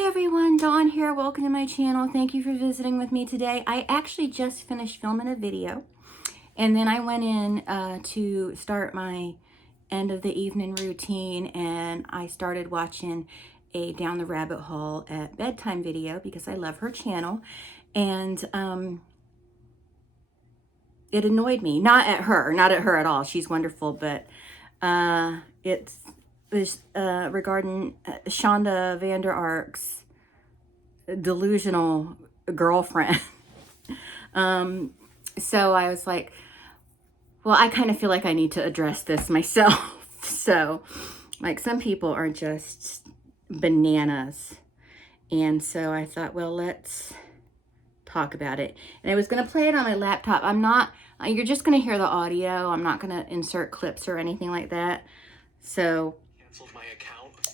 Hi everyone, Dawn here. Welcome to my channel. Thank you for visiting with me today. I actually just finished filming a video and then I went in to start my end of the evening routine, and I started watching a Down the Rabbit Hole at Bedtime video because I love her channel, and it annoyed me. Not at her at all. She's wonderful, but it was regarding Shanda Vander Ark's delusional girlfriend. So I was like, well, I kind of feel like I need to address this myself. So, like, some people are just bananas. And so I thought, well, let's talk about it. And I was going to play it on my laptop. You're just going to hear the audio. I'm not going to insert clips or anything like that. So,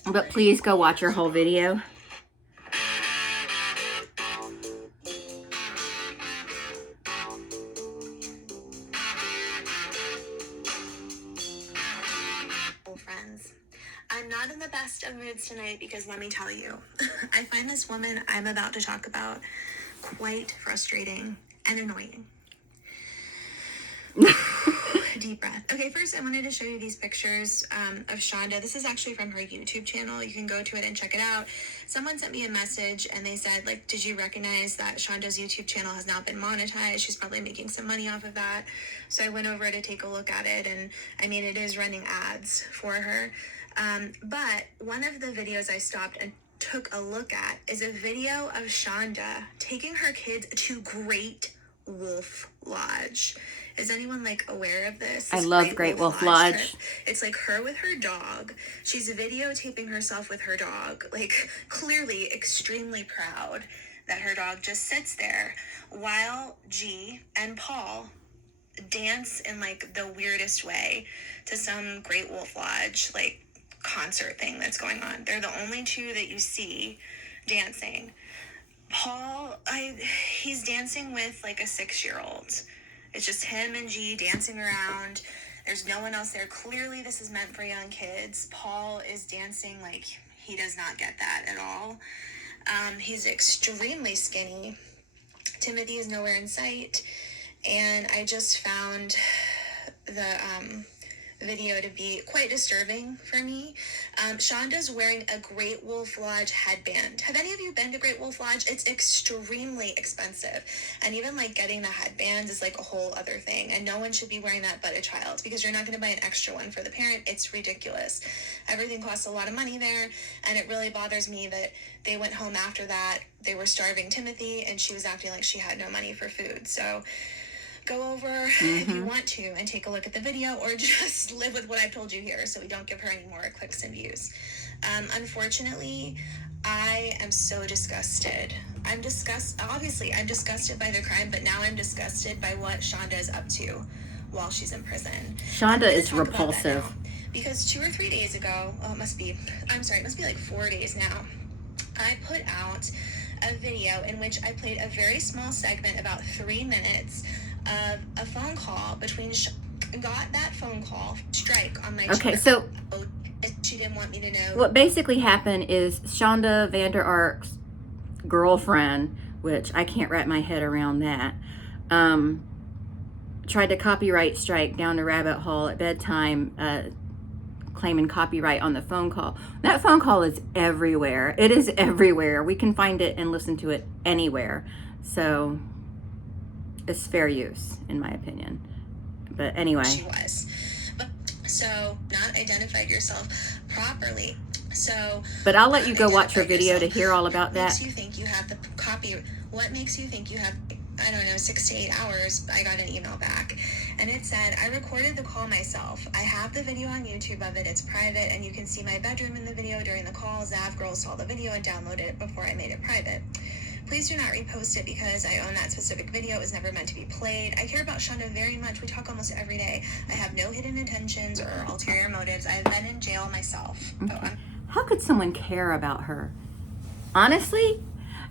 but please go watch your whole video. Friends, I'm not in the best of moods tonight because let me tell you, I find this woman I'm about to talk about quite frustrating and annoying. Deep breath. Okay, first I wanted to show you these pictures of Shanda. This is actually from her YouTube channel. You can go to it and check it out. Someone sent me a message and they said, like, did you recognize that Shanda's YouTube channel has now been monetized? She's probably making some money off of that. So I went over to take a look at it, and I mean, it is running ads for her. But one of the videos I stopped and took a look at is a video of Shanda taking her kids to Great Wolf Lodge. Is anyone like aware of this? I love Great Wolf Lodge. It's like her with her dog. She's videotaping herself with her dog, like clearly extremely proud that her dog just sits there while G and Paul dance in like the weirdest way to some Great Wolf Lodge like concert thing that's going on. They're the only two that you see dancing. Paul, he's dancing with like a 6-year-old. It's just him and G dancing around. There's no one else there. Clearly this is meant for young kids. Paul is dancing like he does not get that at all. He's extremely skinny. Timothy is nowhere in sight. And I just found the video to be quite disturbing for me. Shanda's wearing a Great Wolf Lodge headband. Have any of you been to Great Wolf Lodge? It's extremely expensive. And even like getting the headbands is like a whole other thing. And no one should be wearing that but a child, because you're not going to buy an extra one for the parent. It's ridiculous. Everything costs a lot of money there. And it really bothers me that they went home after that. They were starving Timothy and she was acting like she had no money for food. So go over if you want to and take a look at the video, or just live with what I've told you here so we don't give her any more clicks and views. Unfortunately, I am so disgusted. I'm disgusted by the crime, but now I'm disgusted by what Shanda is up to while she's in prison. Shanda is repulsive. Because 2 or 3 days ago, it must be like 4 days now, I put out a video in which I played a very small segment, about 3 minutes, of a phone call between got that phone call strike on my Okay, so she didn't want me to know. What basically happened is Shanda Vander Ark's girlfriend, which I can't wrap my head around that, tried to copyright strike Down the Rabbit Hole at Bedtime, claiming copyright on the phone call. That phone call is everywhere. It is everywhere. We can find it and listen to it anywhere. So it's fair use, in my opinion. But anyway. She was. But, so, not identified yourself properly. So. But I'll let you go watch her video to hear all about that. What makes you think you have the copy? What makes you think you have, I don't know, 6 to 8 hours? I got an email back. And it said, I recorded the call myself. I have the video on YouTube of it. It's private, and you can see my bedroom in the video during the call. Zav Girls saw the video and downloaded it before I made it private. Please do not repost it because I own that specific video. It was never meant to be played. I care about Shanda very much. We talk almost every day. I have no hidden intentions or ulterior motives. I have been in jail myself. Okay. How could someone care about her? Honestly,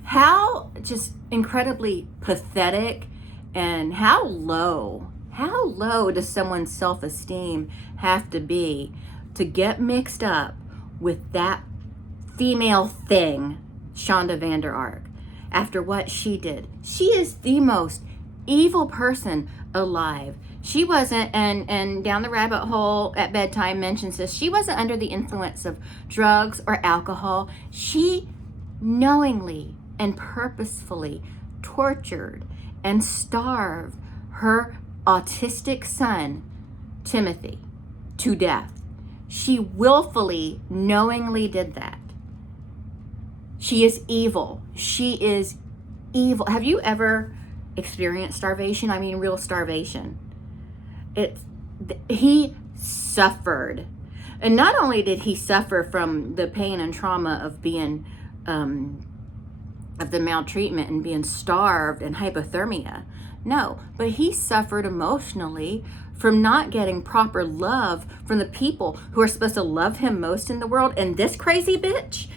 how just incredibly pathetic, and how low does someone's self-esteem have to be to get mixed up with that female thing Shanda Vander Ark, after what she did. She is the most evil person alive. She wasn't, and Down the Rabbit Hole at Bedtime mentions this, she wasn't under the influence of drugs or alcohol. She knowingly and purposefully tortured and starved her autistic son, Timothy, to death. She willfully, knowingly did that. She is evil. She is evil. Have you ever experienced starvation? I mean, real starvation. He suffered. And not only did he suffer from the pain and trauma of being, of the maltreatment and being starved and hypothermia, no, but he suffered emotionally from not getting proper love from the people who are supposed to love him most in the world. And this crazy bitch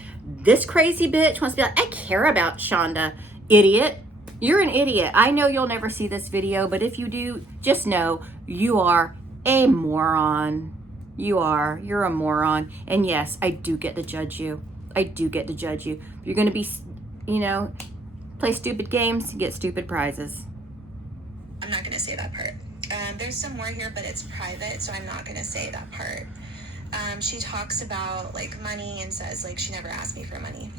wants to be like, I care about Shanda. Idiot. You're an idiot. I know you'll never see this video, but if you do, just know you are a moron. You're a moron. And yes, I do get to judge you. If you're going to be, play stupid games, get stupid prizes. I'm not going to say that part. There's some more here, but it's private, so I'm not going to say that part. She talks about like money and says like she never asked me for money.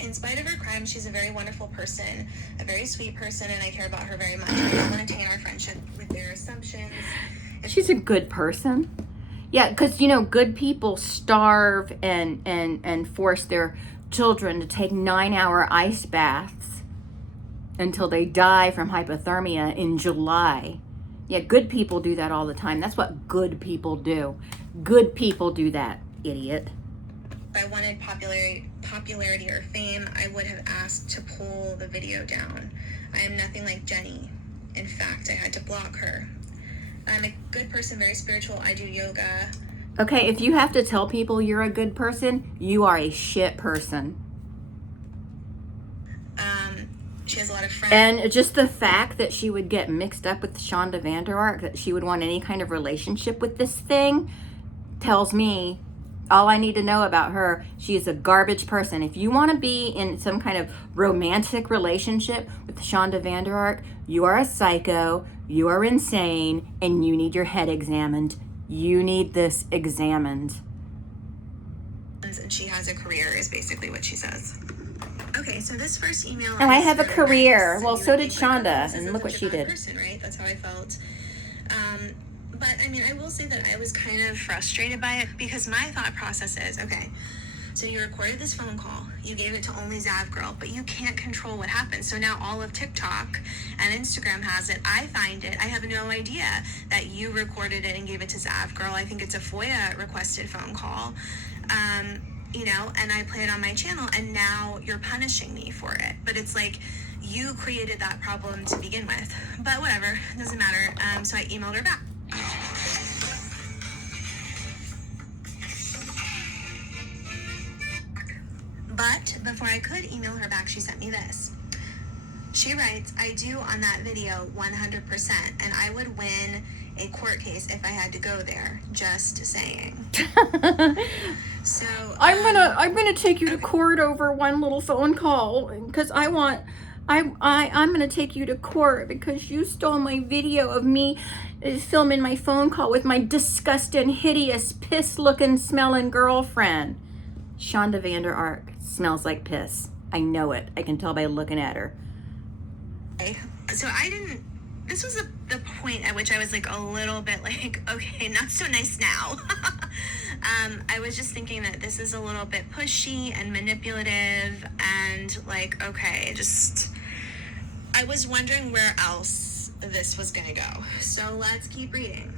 In spite of her crime, she's a very wonderful person, a very sweet person, and I care about her very much. I don't want to taint our friendship with their assumptions. She's a good person. Yeah, because, good people starve and force their children to take 9-hour ice baths until they die from hypothermia in July. Yeah, good people do that all the time. That's what good people do. Good people do that, idiot. If I wanted popularity or fame, I would have asked to pull the video down. I am nothing like Jenny. In fact, I had to block her. I'm a good person, very spiritual. I do yoga. Okay, if you have to tell people you're a good person, you are a shit person. She has a lot of friends. And just the fact that she would get mixed up with Shanda Vander Ark, that she would want any kind of relationship with this thing, tells me all I need to know about her. She is a garbage person. If you want to be in some kind of romantic relationship with Shanda Vander Ark, you are a psycho, you are insane, and you need your head examined. You need this examined. And she has a career is basically what she says. Okay, so this first email. And I have a really career. nice. Well, You so would did think, like, Shanda, this and isn't look what such a she bad did. person, right? That's how I felt. But I mean, I will say that I was kind of frustrated by it because my thought process is, okay, so you recorded this phone call, you gave it to only Zav Girl, but you can't control what happens. So now all of TikTok and Instagram has it. I find it. I have no idea that you recorded it and gave it to Zav Girl. I think it's a FOIA requested phone call. And I play it on my channel, and now you're punishing me for it. But it's like, you created that problem to begin with. But whatever, doesn't matter. So I emailed her back. But before I could email her back, she sent me this. She writes, I do on that video 100%, and I would win a court case if I had to go there. Just saying. So I'm gonna take you to court over one little phone call because I'm gonna take you to court because you stole my video of me filming my phone call with my disgusting, hideous, piss-looking, smelling girlfriend. Shanda Vander Ark smells like piss. I know it. I can tell by looking at her. So this was the point at which I was like a little bit like, okay, not so nice now. I was just thinking that this is a little bit pushy and manipulative and like, okay, I was wondering where else this was gonna go. So let's keep reading.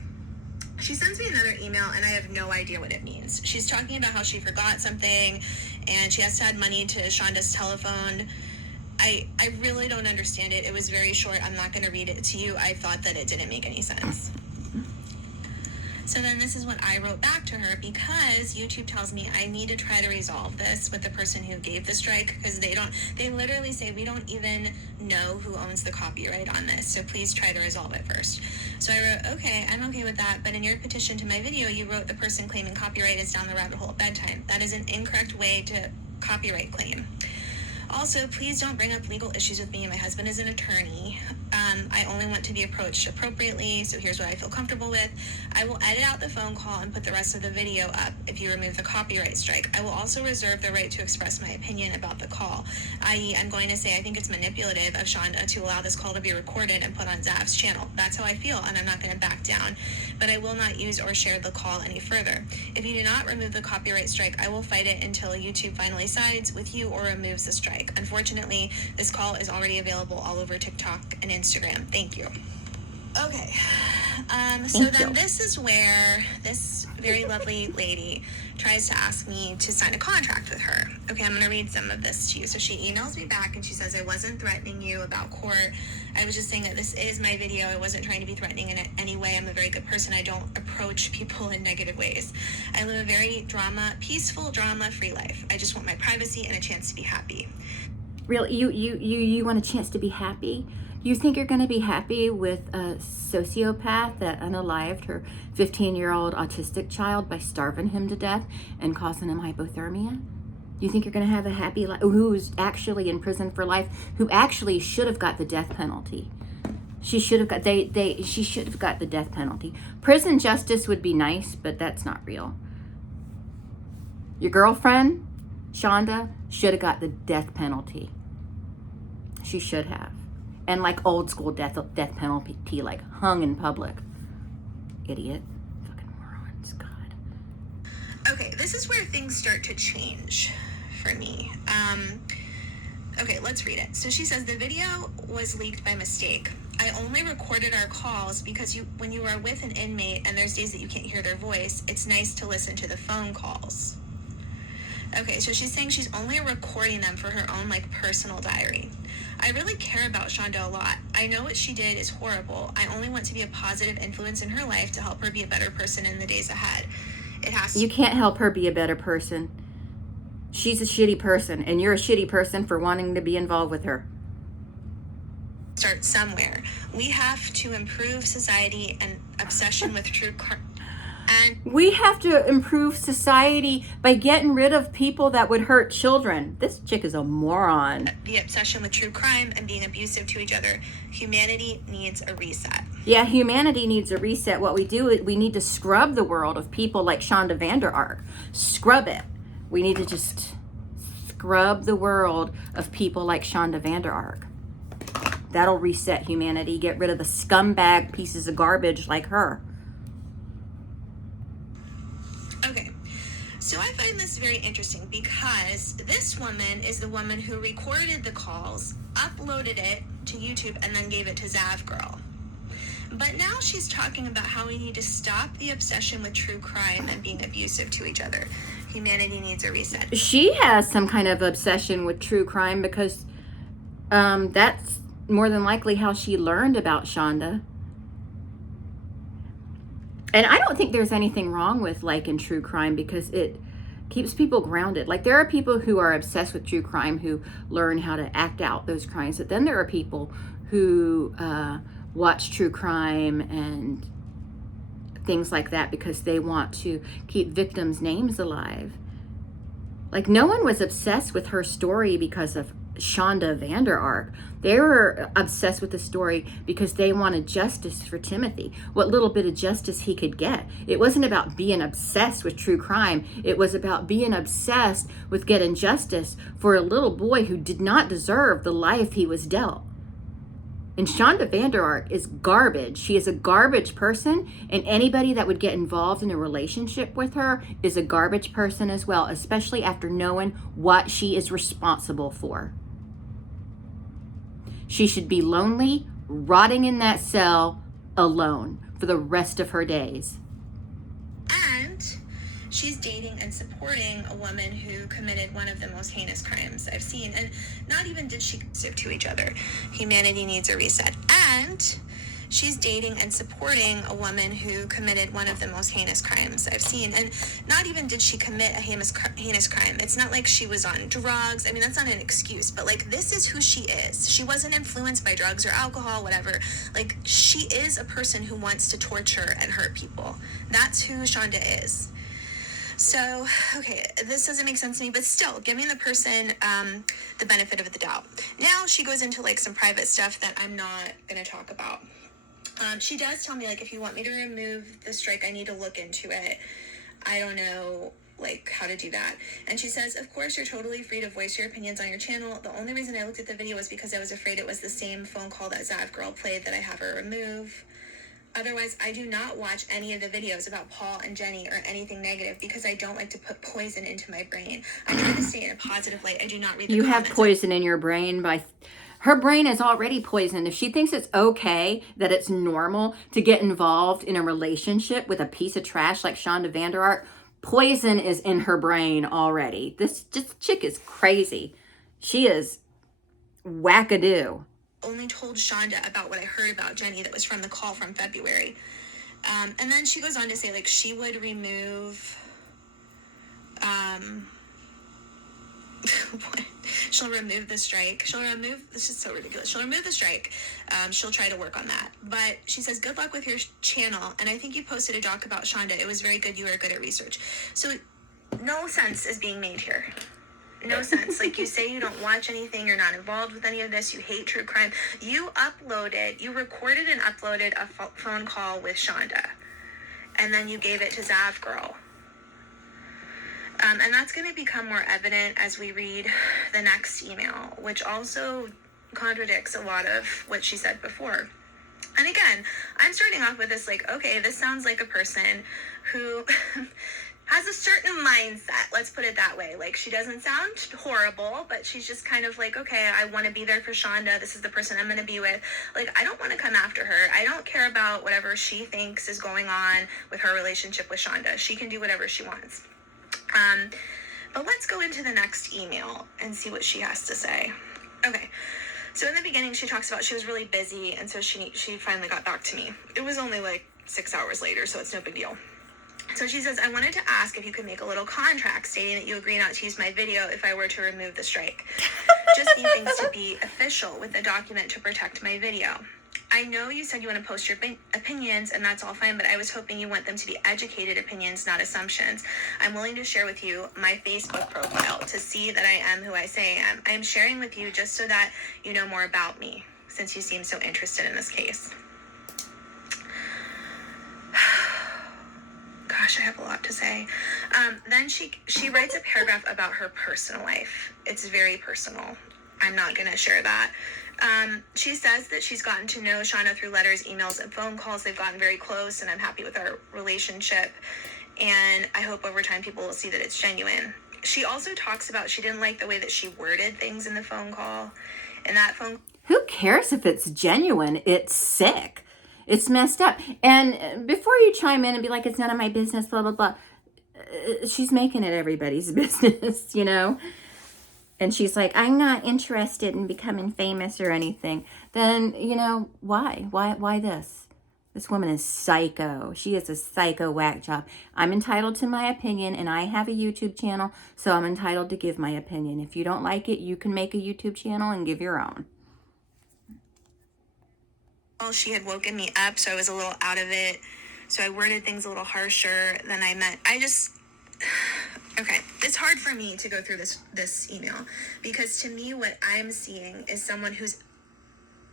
She sends me another email and I have no idea what it means. She's talking about how she forgot something and she has to add money to Shanda's telephone. I really don't understand it. It was very short. I'm not going to read it to you. I thought that it didn't make any sense. So then this is what I wrote back to her because YouTube tells me I need to try to resolve this with the person who gave the strike because they literally say we don't even know who owns the copyright on this. So please try to resolve it first. So I wrote, okay, I'm okay with that. But in your petition to my video, you wrote the person claiming copyright is Down the Rabbit Hole at Bedtime. That is an incorrect way to copyright claim. Also, please don't bring up legal issues with me. My husband is an attorney. I only want to be approached appropriately, so here's what I feel comfortable with. I will edit out the phone call and put the rest of the video up if you remove the copyright strike. I will also reserve the right to express my opinion about the call, i.e. I'm going to say I think it's manipulative of Shanda to allow this call to be recorded and put on Zav's channel. That's how I feel, and I'm not going to back down. But I will not use or share the call any further. If you do not remove the copyright strike, I will fight it until YouTube finally sides with you or removes the strike. Unfortunately, this call is already available all over TikTok and Instagram. Thank you. Okay. So then this is where this very lovely lady tries to ask me to sign a contract with her. Okay, I'm going to read some of this to you. So she emails me back and she says, I wasn't threatening you about court. I was just saying that this is my video. I wasn't trying to be threatening in any way. I'm a very good person. I don't approach people in negative ways. I live a very peaceful, drama-free life. I just want my privacy and a chance to be happy. Really, you want a chance to be happy? You think you're going to be happy with a sociopath that unalived her 15-year-old autistic child by starving him to death and causing him hypothermia? You think you're going to have a happy life? Who's actually in prison for life? Who actually should have got the death penalty? She should have got she should have got the death penalty. Prison justice would be nice, but that's not real. Your girlfriend, Shanda, should have got the death penalty. She should have. And like old school death penalty, like hung in public. Idiot. Fucking morons, God. Okay, this is where things start to change for me. Okay, let's read it. So she says, the video was leaked by mistake. I only recorded our calls because when you are with an inmate and there's days that you can't hear their voice, it's nice to listen to the phone calls. Okay, so she's saying she's only recording them for her own, like, personal diary. I really care about Shanda a lot. I know what she did is horrible. I only want to be a positive influence in her life to help her be a better person in the days ahead. You can't help her be a better person. She's a shitty person, and you're a shitty person for wanting to be involved with her. Start somewhere. We have to improve society and obsession with true crime. We have to improve society by getting rid of people that would hurt children. This chick is a moron. The obsession with true crime and being abusive to each other. Humanity needs a reset. Yeah, humanity needs a reset. What we do is we need to scrub the world of people like Shanda Vander Ark. Scrub it. We need to just scrub the world of people like Shanda Vander Ark. That'll reset humanity. Get rid of the scumbag pieces of garbage like her. Okay, so I find this very interesting because this woman is the woman who recorded the calls, uploaded it to YouTube, and then gave it to Zav Girl. But now she's talking about how we need to stop the obsession with true crime and being abusive to each other. Humanity needs a reset. She has some kind of obsession with true crime because that's more than likely how she learned about Shanda. And I don't think there's anything wrong with liking true crime because it keeps people grounded. Like, there are people who are obsessed with true crime who learn how to act out those crimes. But then there are people who watch true crime and things like that because they want to keep victims' names alive. Like, no one was obsessed with her story because of Shanda Vander Ark. They were obsessed with the story because they wanted justice for Timothy, what little bit of justice he could get. It wasn't about being obsessed with true crime. It was about being obsessed with getting justice for a little boy who did not deserve the life he was dealt. And Shanda Vander Ark is garbage. She is a garbage person, and anybody that would get involved in a relationship with her is a garbage person as well, especially after knowing what she is responsible for. She should be lonely, rotting in that cell alone for the rest of her days. And she's dating and supporting a woman who committed one of the most heinous crimes I've seen. And not even did she stick to each other. Humanity needs a reset. And she's dating and supporting a woman who committed one of the most heinous crimes I've seen. And not even did she commit a heinous crime. It's not like she was on drugs. I mean, that's not an excuse. But, like, this is who she is. She wasn't influenced by drugs or alcohol, whatever. Like, she is a person who wants to torture and hurt people. That's who Shanda is. So, okay, this doesn't make sense to me, but still, giving the person the benefit of the doubt. Now she goes into like some private stuff that I'm not going to talk about. She does tell me, like, if you want me to remove the strike, I need to look into it. I don't know, like, how to do that. And she says, of course, you're totally free to voice your opinions on your channel. The only reason I looked at the video was because I was afraid it was the same phone call that Zav Girl played that I have her remove. Otherwise, I do not watch any of the videos about Paul and Jenny or anything negative because I don't like to put poison into my brain. I try to stay in a positive light. I do not read the You comments. have poison in your brain by... Her brain is already poisoned. If she thinks it's okay, that it's normal to get involved in a relationship with a piece of trash like Shanda Vander Ark, poison is in her brain already. This chick is crazy. She is wackadoo. Only told Shanda about what I heard about Jenny that was from the call from February. And then she goes on to say, like, she would remove... She'll remove the strike. This is so ridiculous. She'll remove the strike. She'll try to work on that. But she says, good luck with your channel. And I think you posted a doc about Shanda. It was very good. You were good at research. So no sense is being made here. No sense. Like, you say you don't watch anything. You're not involved with any of this. You hate true crime. You recorded and uploaded a phone call with Shanda. And then you gave it to Zav Girl. And that's going to become more evident as we read the next email, which also contradicts a lot of what she said before. And again, I'm starting off with this, like, okay, this sounds like a person who has a certain mindset, let's put it that way. Like, she doesn't sound horrible, but she's just kind of like, okay, I want to be there for Shanda. This is the person I'm going to be with. Like, I don't want to come after her. I don't care about whatever she thinks is going on with her relationship with Shanda. She can do whatever she wants. But let's go into the next email and see what she has to say. Okay. So in the beginning, she talks about she was really busy, and so she finally got back to me. It was only like 6 hours later, so it's no big deal. So she says, I wanted to ask if you could make a little contract stating that you agree not to use my video if I were to remove the strike. Just need things to be official with the document to protect my video. I know you said you want to post your opinions, and that's all fine, but I was hoping you want them to be educated opinions, not assumptions. I'm willing to share with you my Facebook profile to see that I am who I say I am. I am sharing with you just so that you know more about me, since you seem so interested in this case. Gosh, I have a lot to say. Then she writes a paragraph about her personal life. It's very personal. I'm not going to share that. She says that she's gotten to know Shanda through letters, emails, and phone calls. They've gotten very close, and I'm happy with our relationship. And I hope over time people will see that it's genuine. She also talks about she didn't like the way that she worded things in the phone call. And that phone... Who cares if it's genuine? It's sick. It's messed up. And before you chime in and be like, it's none of my business, blah, blah, blah. She's making it everybody's business, you know? And she's like, I'm not interested in becoming famous or anything. Then, you know, why? Why this? This woman is psycho. She is a psycho whack job. I'm entitled to my opinion, and I have a YouTube channel, so I'm entitled to give my opinion. If you don't like it, you can make a YouTube channel and give your own. Well, she had woken me up, so I was a little out of it. So I worded things a little harsher than I meant. Okay, it's hard for me to go through this email because to me what I'm seeing is someone who's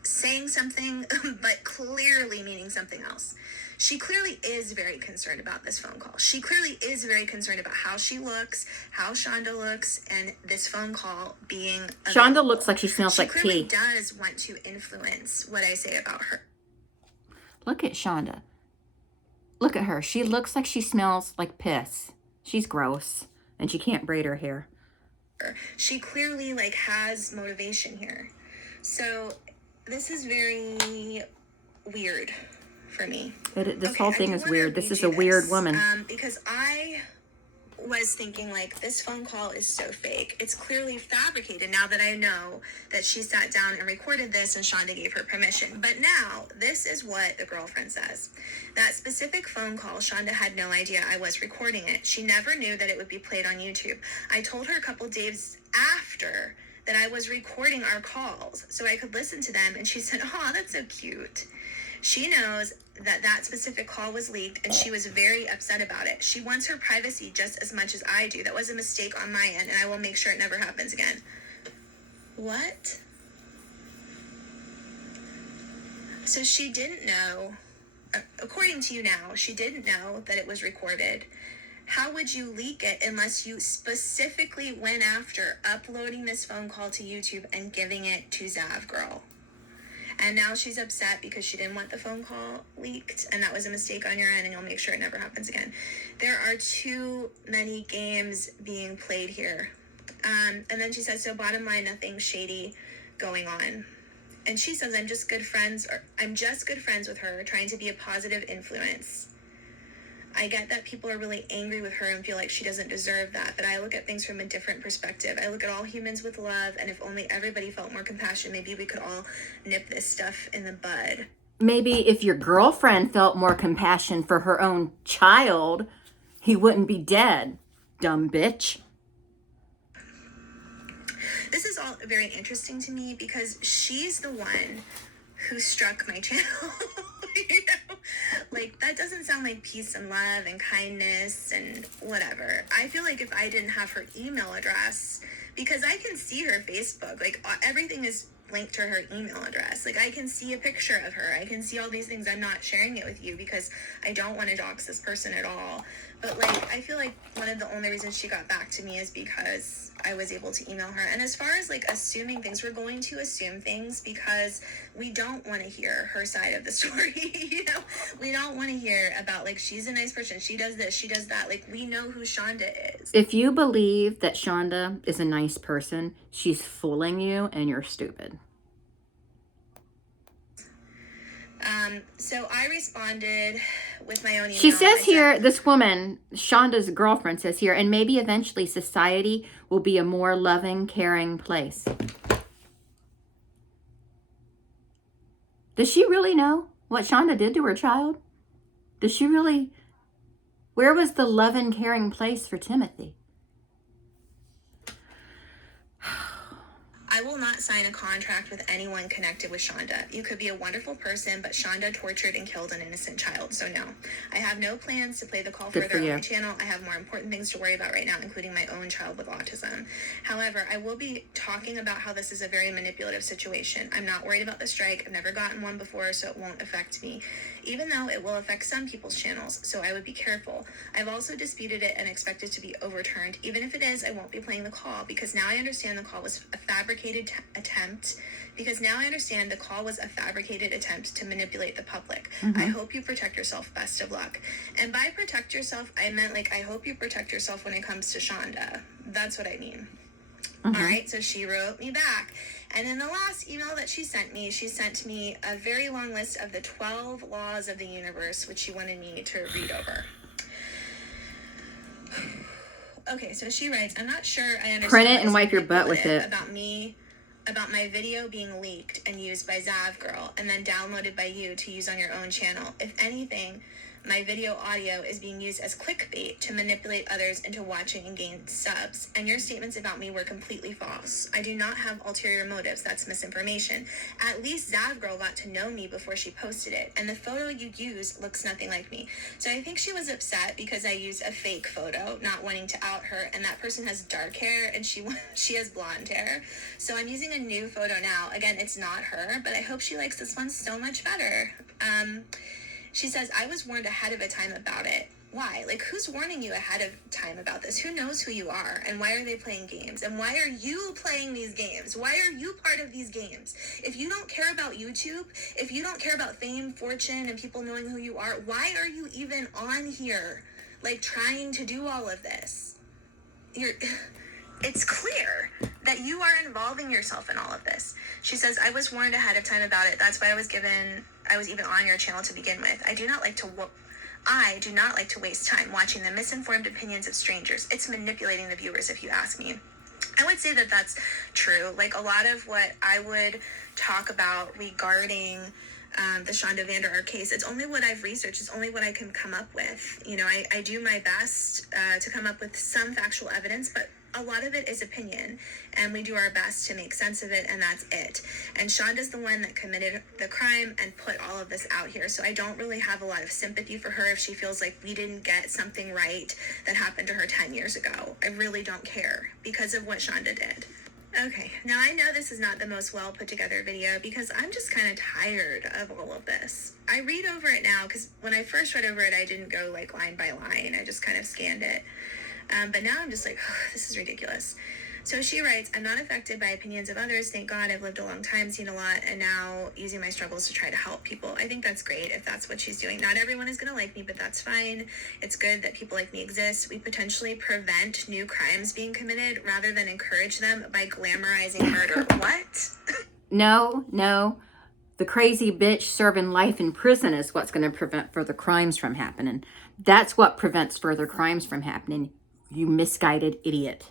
saying something but clearly meaning something else. She clearly is very concerned about this phone call. She clearly is very concerned about how she looks, how Shanda looks, and this phone call being available. Shanda looks like she smells like tea. She clearly does want to influence what I say about her. Look at Shanda. Look at her. She looks like she smells like piss. She's gross. And she can't braid her hair. She clearly, like, has motivation here. So this is very weird for me. This whole thing is weird. This is a weird woman. Because I was thinking, like, this phone call is so fake. It's clearly fabricated now that I know that she sat down and recorded this and Shanda gave her permission. But now, this is what the girlfriend says. That specific phone call, Shanda had no idea I was recording it. She never knew that it would be played on YouTube. I told her a couple days after that I was recording our calls so I could listen to them, and she said, oh, that's so cute. She knows that that specific call was leaked, and she was very upset about it. She wants her privacy just as much as I do. That was a mistake on my end, and I will make sure it never happens again. What? So she didn't know, according to you now, she didn't know that it was recorded. How would you leak it unless you specifically went after uploading this phone call to YouTube and giving it to Zav Girl? And now she's upset because she didn't want the phone call leaked, and that was a mistake on your end, and you'll make sure it never happens again. There are too many games being played here. And then she says, so bottom line, nothing shady going on. And she says, I'm just good friends with her, trying to be a positive influence. I get that people are really angry with her and feel like she doesn't deserve that, but I look at things from a different perspective. I look at all humans with love, and if only everybody felt more compassion, maybe we could all nip this stuff in the bud. Maybe if your girlfriend felt more compassion for her own child, he wouldn't be dead, dumb bitch. This is all very interesting to me because she's the one who struck my channel. You know, like, that doesn't sound like peace and love and kindness and whatever. I feel like if I didn't have her email address, because I can see her Facebook, like, everything is linked to her email address. Like, I can see a picture of her. I can see all these things. I'm not sharing it with you because I don't want to dox this person at all. But, like, I feel like one of the only reasons she got back to me is because I was able to email her. And as far as, like, assuming things, we're going to assume things because we don't want to hear her side of the story. You know, we don't want to hear about, like, she's a nice person, she does this, she does that. Like, we know who Shanda is. If you believe that Shanda is a nice person, she's fooling you and you're stupid. So I responded with my own email. She says here, this woman, Shanda's girlfriend, says here, and maybe eventually society will be a more loving, caring place. Does she really know what Shanda did to her child? Does she really? Where was the loving, caring place for Timothy? I will not sign a contract with anyone connected with Shanda. You could be a wonderful person, but Shanda tortured and killed an innocent child, so no. I have no plans to play the call further on my channel. I have more important things to worry about right now, including my own child with autism. However, I will be talking about how this is a very manipulative situation. I'm not worried about the strike. I've never gotten one before, so it won't affect me, even though it will affect some people's channels, so I would be careful. I've also disputed it and expect it to be overturned. Even if it is, I won't be playing the call, because now I understand the call was a fabricated attempt to manipulate the public. I hope you protect yourself. Best of luck. And by protect yourself, I meant, like, I hope you protect yourself when it comes to Shanda. That's what I mean. All right, so she wrote me back. And in the last email that she sent me a very long list of the 12 laws of the universe, which she wanted me to read over. Okay, so she writes, I'm not sure I understand. Print it and wipe your butt with it. About my video being leaked and used by Zav Girl and then downloaded by you to use on your own channel. If anything, my video audio is being used as clickbait to manipulate others into watching and gain subs. And your statements about me were completely false. I do not have ulterior motives. That's misinformation. At least Zav Girl got to know me before she posted it. And the photo you used looks nothing like me. So I think she was upset because I used a fake photo, not wanting to out her. And that person has dark hair and she has blonde hair. So I'm using a new photo now. Again, it's not her, but I hope she likes this one so much better. She says, I was warned ahead of a time about it. Why? Like, who's warning you ahead of time about this? Who knows who you are? And why are they playing games? And why are you playing these games? Why are you part of these games? If you don't care about YouTube, if you don't care about fame, fortune, and people knowing who you are, why are you even on here, like, trying to do all of this? It's clear that you are involving yourself in all of this. She says, I was warned ahead of time about it. That's why I was even on your channel to begin with. I do not like to waste time watching the misinformed opinions of strangers. It's manipulating the viewers, if you ask me. I would say that that's true. Like, a lot of what I would talk about regarding the Shanda Vander Ark case, it's only what I've researched. It's only what I can come up with. You know, I do my best to come up with some factual evidence, but a lot of it is opinion, and we do our best to make sense of it, and that's it. And Shanda's the one that committed the crime and put all of this out here, so I don't really have a lot of sympathy for her if she feels like we didn't get something right that happened to her 10 years ago. I really don't care because of what Shanda did. Okay, now I know this is not the most well put together video because I'm just kind of tired of all of this. I read over it now because when I first read over it, I didn't go like line by line. I just kind of scanned it. But now I'm just like, oh, this is ridiculous. So she writes, I'm not affected by opinions of others. Thank God, I've lived a long time, seen a lot, and now using my struggles to try to help people. I think that's great if that's what she's doing. Not everyone is going to like me, but that's fine. It's good that people like me exist. We potentially prevent new crimes being committed rather than encourage them by glamorizing murder. What? No. The crazy bitch serving life in prison is what's going to prevent further crimes from happening. That's what prevents further crimes from happening. You misguided idiot.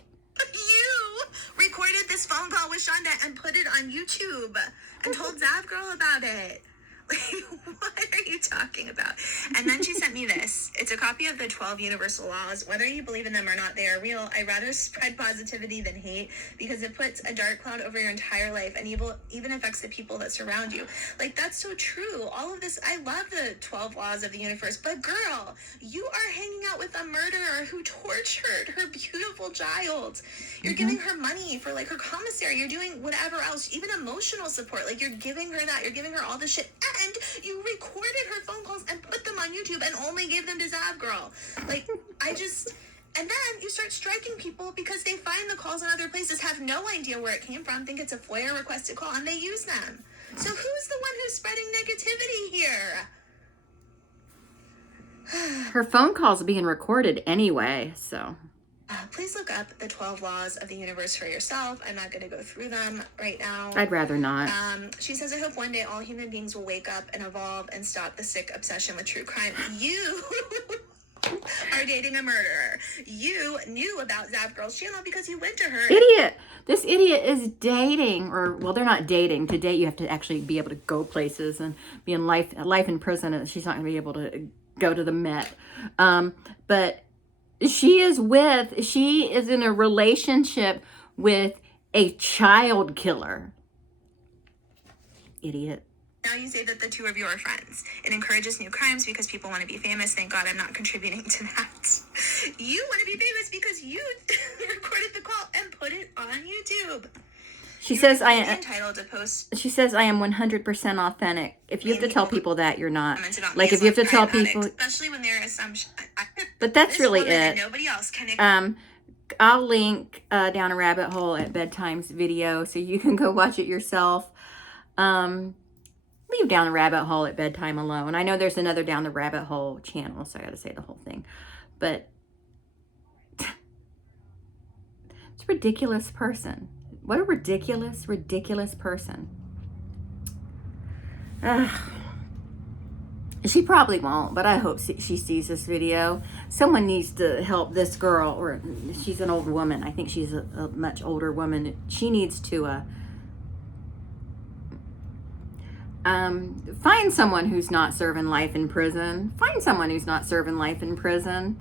You recorded this phone call with Shanda and put it on YouTube and told Zav Girl about it. What are you talking about? And then she sent me this. It's a copy of the 12 universal laws. Whether you believe in them or not, they are real. I rather spread positivity than hate because it puts a dark cloud over your entire life and even affects the people that surround you. Like, that's so true. All of this, I love the 12 laws of the universe, but girl, you are hanging out with a murderer who tortured her beautiful child. You're giving her money for like her commissary. You're doing whatever else, even emotional support. Like, you're giving her that. You're giving her all this shit. And you recorded her phone calls and put them on YouTube and only gave them to Zav Girl. Like, and then you start striking people because they find the calls in other places, have no idea where it came from, think it's a FOIA requested call, and they use them. So who's the one who's spreading negativity here? Her phone call's being recorded anyway, so... Please look up the 12 laws of the universe for yourself. I'm not going to go through them right now. I'd rather not. She says, I hope one day all human beings will wake up and evolve and stop the sick obsession with true crime. You are dating a murderer. You knew about Zav Girl's channel because you went to her. Idiot! This idiot is dating, or, well, they're not dating. To date, you have to actually be able to go places and be in life in prison, and she's not going to be able to go to the Met. But... She is in a relationship with a child killer. Idiot. Now you say that the two of you are friends. It encourages new crimes because people want to be famous. Thank God I'm not contributing to that. You want to be famous because you recorded the call and put it on YouTube. She says I am entitled to post. She says I am 100% authentic. If you have to tell people that, you're not. Like if you have to tell people, especially when they're assumption. But that's really it. Nobody else can. I'll link down a rabbit hole at Bedtime's video so you can go watch it yourself. Leave Down the Rabbit Hole at Bedtime alone. I know there's another Down the Rabbit Hole channel, so I got to say the whole thing. But it's a ridiculous person. What a ridiculous person. She probably won't, but I hope she sees this video. Someone needs to help this girl, or she's an old woman. I think she's a much older woman. She needs to find someone who's not serving life in prison. Find someone who's not serving life in prison.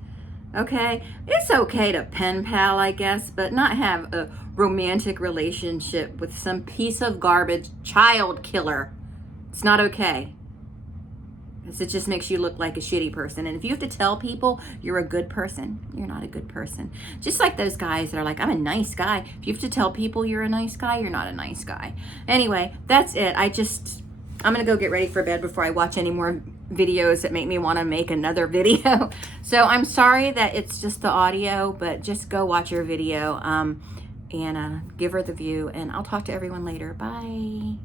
Okay? It's okay to pen pal, I guess, but not have a romantic relationship with some piece of garbage child killer. It's not okay. Because it just makes you look like a shitty person. And if you have to tell people you're a good person, you're not a good person. Just like those guys that are like, I'm a nice guy. If you have to tell people you're a nice guy, you're not a nice guy. Anyway, that's it. I'm going to go get ready for bed before I watch any more videos that make me want to make another video. So I'm sorry that it's just the audio, but just go watch your video and give her the view. And I'll talk to everyone later. Bye.